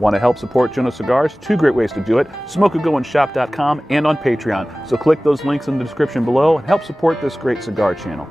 Want to help support Jono Cigars? Two great ways to do it: smokeagoandshop.com and on Patreon. So click those links in the description below and help support this great cigar channel.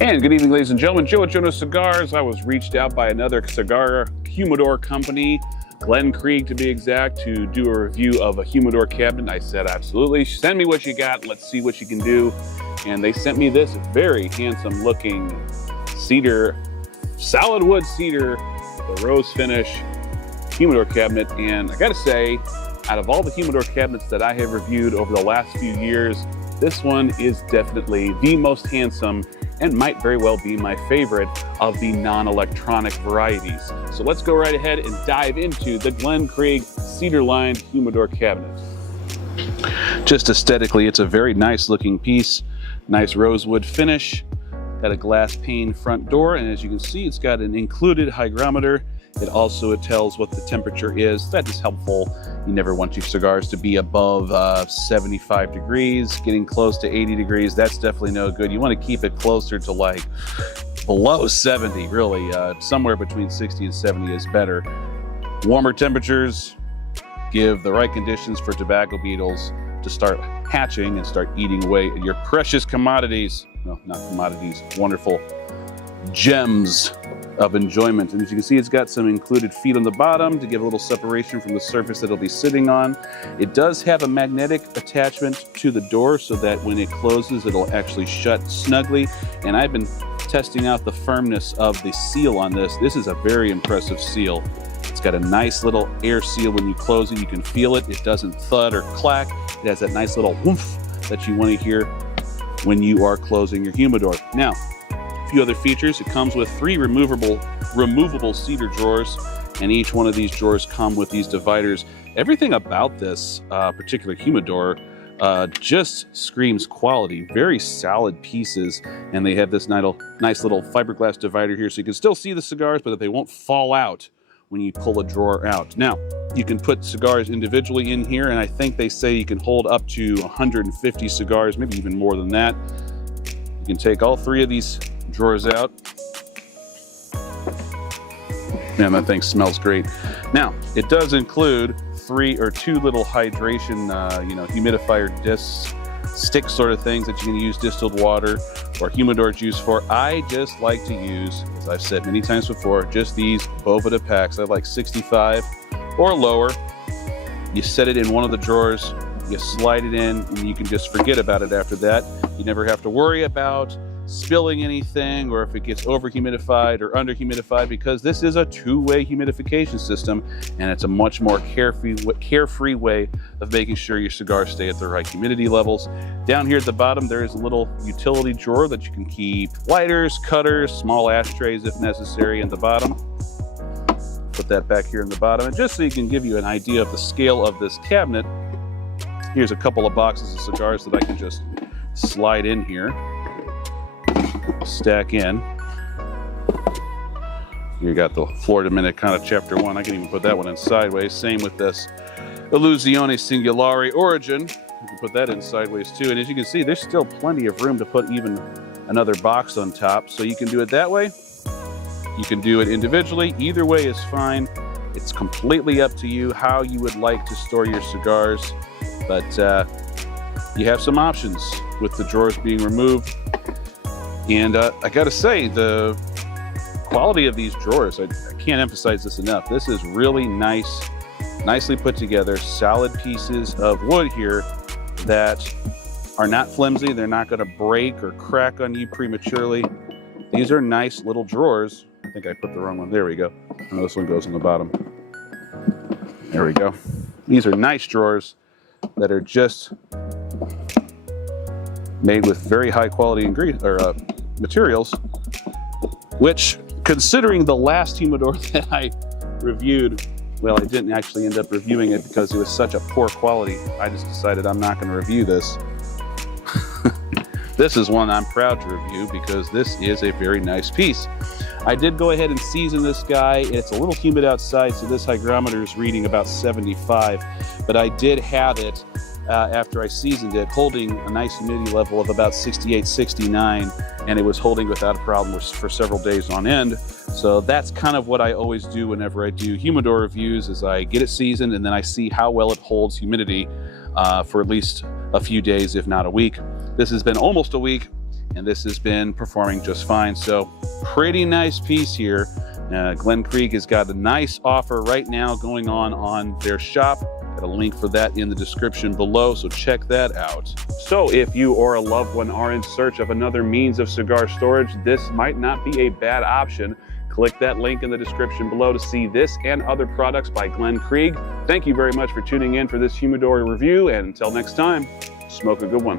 And good evening, ladies and gentlemen. Joe at Jono Cigars. I was reached out by another cigar humidor company, Glen Creek to be exact, to do a review of a humidor cabinet. I said, absolutely, send me what you got, let's see what you can do. And they sent me this very handsome looking cedar, solid wood cedar, with a rose finish humidor cabinet. And I gotta say, out of all the humidor cabinets that I have reviewed over the last few years, this one is definitely the most handsome and might very well be my favorite of the non-electronic varieties. So let's go right ahead and dive into the Glen Creek cedar-lined humidor cabinet. Just aesthetically, it's a very nice looking piece. Nice rosewood finish. Got a glass pane front door, and as you can see, it's got an included hygrometer. It also tells what the temperature is. That is helpful. You never want your cigars to be above 75 degrees, getting close to 80 degrees. That's definitely no good. You want to keep it closer to like below 70, really. Somewhere between 60 and 70 is better. Warmer temperatures give the right conditions for tobacco beetles to start hatching and start eating away at your precious commodities. No, not commodities, wonderful gems of enjoyment. And as you can see, it's got some included feet on the bottom to give a little separation from the surface that it'll be sitting on. It does have a magnetic attachment to the door so that when it closes, it'll actually shut snugly. And I've been testing out the firmness of the seal on this. This is a very impressive seal. It's got a nice little air seal. When you close it, you can feel it. It doesn't thud or clack. It has that nice little whoomph that you want to hear when you are closing your humidor. Now, few other features. It comes with 3 removable cedar drawers, and each one of these drawers come with these dividers. Everything about this particular humidor just screams quality. Very solid pieces, and they have this nice little fiberglass divider here, so you can still see the cigars, but they won't fall out when you pull a drawer out. Now, you can put cigars individually in here, and I think they say you can hold up to 150 cigars, maybe even more than that. You can take all 3 of these drawers out. Man, that thing smells great. Now, it does include 2 little hydration, humidifier discs, stick sort of things that you can use distilled water or humidor juice for. I just like to use, as I've said many times before, just these Boveda packs. I like 65 or lower. You set it in one of the drawers, you slide it in, and you can just forget about it after that. You never have to worry about spilling anything or if it gets over humidified or under humidified, because this is a 2-way humidification system, and it's a much more carefree way of making sure your cigars stay at the right humidity levels. Down here at the bottom, there is a little utility drawer that you can keep lighters, cutters, small ashtrays if necessary in the bottom. Put that back here in the bottom, and just so you can give you an idea of the scale of this cabinet, here's a couple of boxes of cigars that I can just slide in here. Stack in. You got the Florida Dominicana Chapter 1. I can even put that one in sideways. Same with this Illusione Singolare Origin. You can put that in sideways too. And as you can see, there's still plenty of room to put even another box on top. So you can do it that way. You can do it individually. Either way is fine. It's completely up to you how you would like to store your cigars. But you have some options with the drawers being removed. And I gotta say, the quality of these drawers, I can't emphasize this enough. This is really nice, nicely put together, solid pieces of wood here that are not flimsy. They're not gonna break or crack on you prematurely. These are nice little drawers. I think I put the wrong one. There we go. Oh, this one goes on the bottom. There we go. These are nice drawers that are just made with very high quality materials, which, considering the last humidor that I reviewed, well, I didn't actually end up reviewing it because it was such a poor quality. I just decided I'm not going to review this. This is one I'm proud to review because this is a very nice piece. I did go ahead and season this guy. It's a little humid outside, so this hygrometer is reading about 75, but I did have it after I seasoned it, holding a nice humidity level of about 68, 69, and it was holding without a problem for several days on end. So that's kind of what I always do whenever I do humidor reviews, is I get it seasoned and then I see how well it holds humidity for at least a few days, if not a week. This has been almost a week, and this has been performing just fine. So pretty nice piece here. Glen Creek has got a nice offer right now going on their shop. Got a link for that in the description below, so check that out. So if you or a loved one are in search of another means of cigar storage, this might not be a bad option. Click that link in the description below to see this and other products by Glen Creek. Thank you very much for tuning in for this humidor review, and until next time, smoke a good one.